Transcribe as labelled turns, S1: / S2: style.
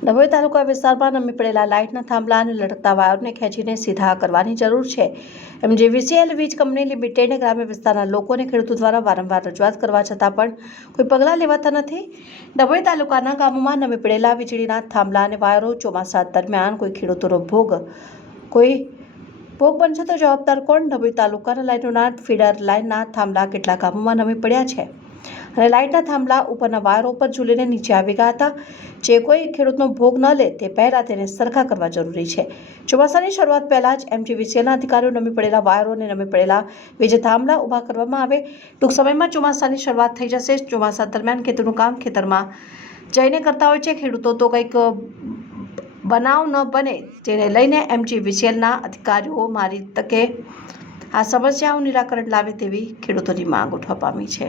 S1: ડભોઈ તાલુકા વિસ્તારમાં નમી પડેલા લાઇટના થાંભલા અને લટકતા વાયરને ખેંચીને સીધા કરવાની જરૂર છે. એમ જે વીસીએલ વીજ કંપની લિમિટેડને ગ્રામ્ય વિસ્તારના લોકોને ખેડૂતો દ્વારા વારંવાર રજૂઆત કરવા છતાં પણ કોઈ પગલાં લેવાતા નથી. ડભોઈ તાલુકાના ગામોમાં નમી પડેલા વીજળીના થાંભલા અને વાયરો ચોમાસા દરમિયાન કોઈ ખેડૂતોનો ભોગ, કોઈ ભોગ બનશે તો જવાબદાર કોણ? ડભોઈ તાલુકાના લાઇનોના ફીડર લાઇનના થાંભલા કેટલા ગામોમાં નમી પડ્યા છે. અને લાઇટના થાંભલા ઉપરના વાયરો ઉપર ઝૂલીને નીચે આવી ગયા હતા. જે કોઈ ખેડૂતનો ભોગ ન લે તે પહેલાં તેને સરખા કરવા જરૂરી છે. ચોમાસાની શરૂઆત પહેલાં જ એમજીવીસીએલના અધિકારીઓ નમી પડેલા વાયરો અને નમી પડેલા વીજ થાંભલા ઊભા કરવામાં આવે. ટૂંક સમયમાં ચોમાસાની શરૂઆત થઈ જશે. ચોમાસા દરમિયાન ખેતરનું કામ ખેતરમાં જઈને કરતા હોય છે ખેડૂતો. તો કંઈક બનાવ ન બને જેને લઈને એમજીવીસીએલના અધિકારીઓ મારી તકે આ સમસ્યાઓ નિરાકરણ લાવે તેવી ખેડૂતોની માંગ ઉઠવા પામી છે.